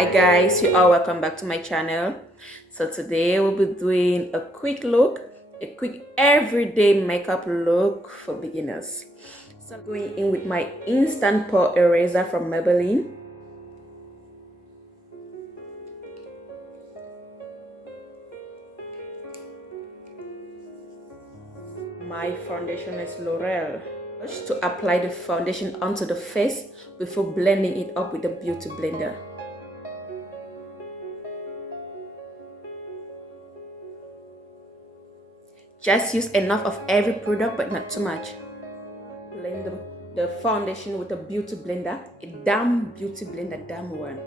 Hi guys, you are welcome back to my channel. So today we'll be doing a quick look, a quick everyday makeup look for beginners. So I'm going in with my instant pore eraser from Maybelline. My foundation is L'Oreal. To apply the foundation onto the face before blending it up with a beauty blender. Just use enough of every product but not too much. Blend the foundation with a beauty blender, a damn beauty blender, damn one.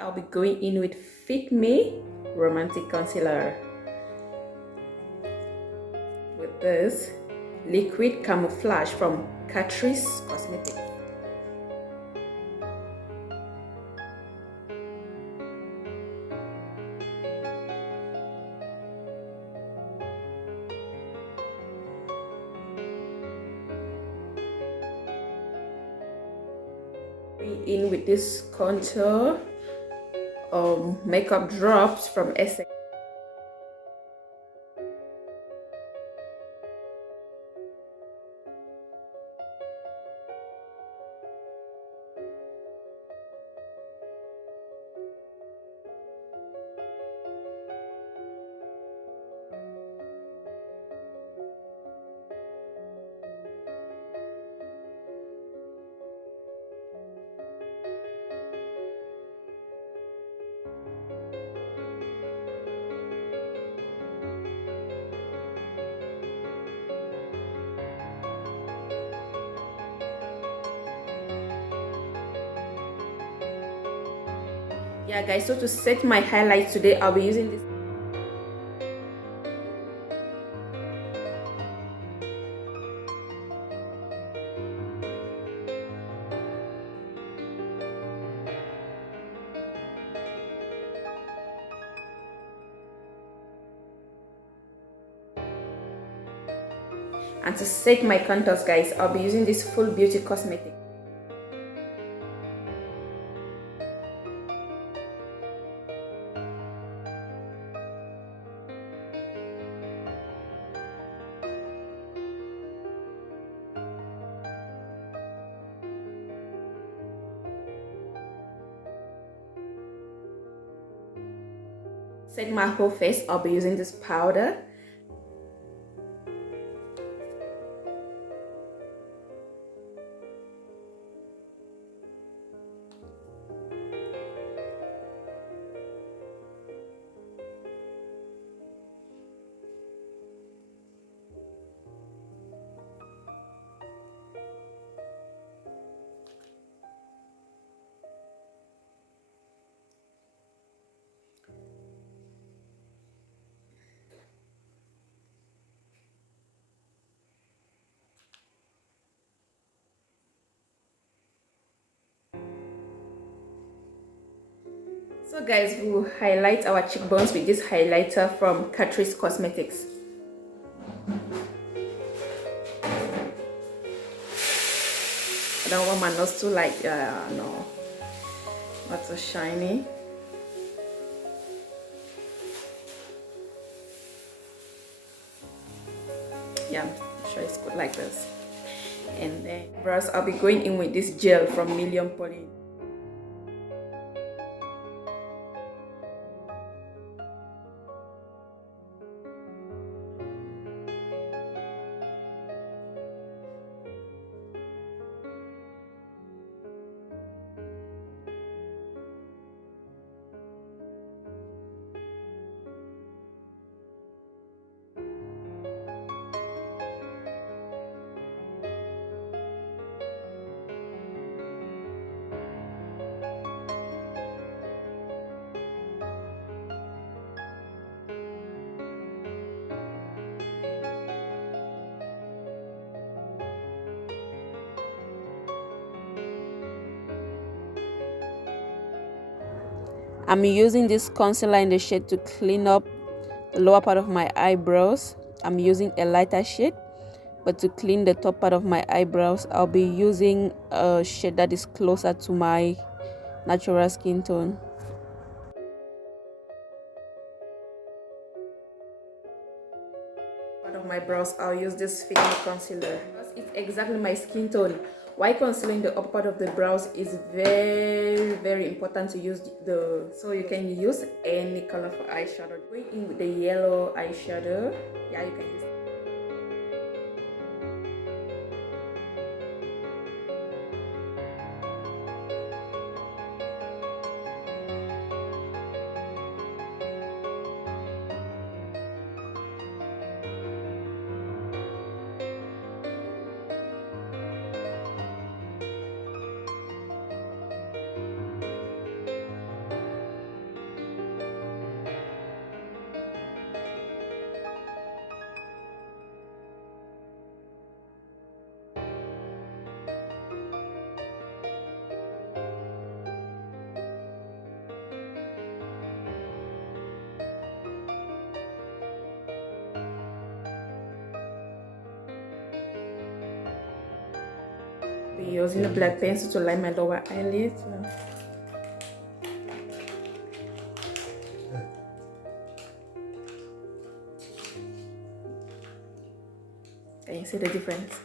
I'll be going in with Fit Me Romantic Concealer. With this liquid camouflage from Catrice Cosmetics. In with this contour makeup drops from Essence. Yeah guys, so to set my highlights today, I'll be using this. And to set my contours guys, I'll be using this Full Beauty Cosmetic. Set my whole face, I'll be using this powder. So guys, we'll highlight our cheekbones with this highlighter from Catrice Cosmetics. I don't want my nose to no, not so shiny. Yeah, I'm sure it's good like this. And then brows, I'll be going in with this gel from Million Poly. I'm using this concealer in the shade to clean up the lower part of my eyebrows. I'm using a lighter shade, but to clean the top part of my eyebrows, I'll be using a shade that is closer to my natural skin tone. Part of my brows, I'll use this Fit Me concealer because it's exactly my skin tone. Why concealing the upper part of the brows is very important to use so you can use any color for eyeshadow. Going in with the yellow eyeshadow, yeah, you can use. Be using a black pencil to line my lower eyelid. Can you see the difference?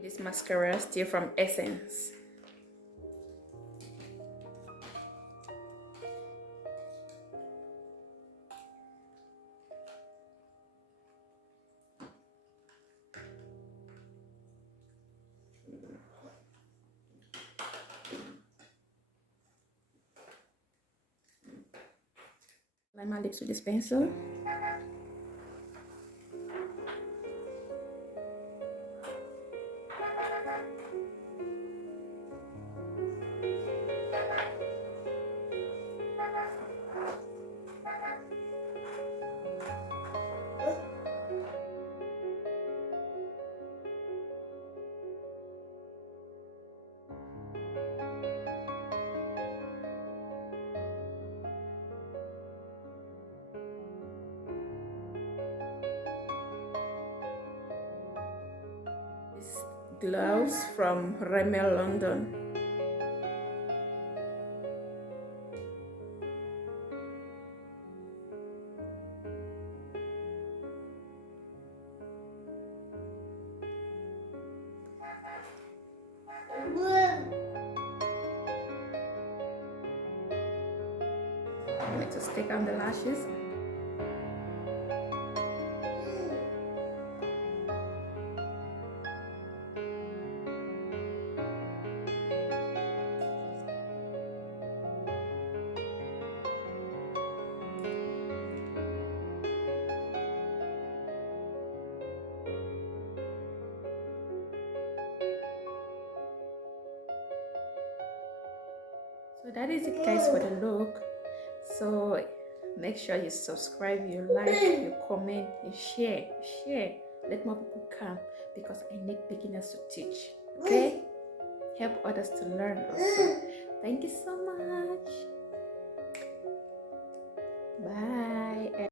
This mascara still from Essence. Line my lips with this pencil. Gloves from Rimmel London. I like to stick on the lashes. So that is it, guys, for the look. So make sure you subscribe, you like, you comment, you share. Let more people come, because I need beginners to teach. Okay, help others to learn also. Thank you so much. Bye.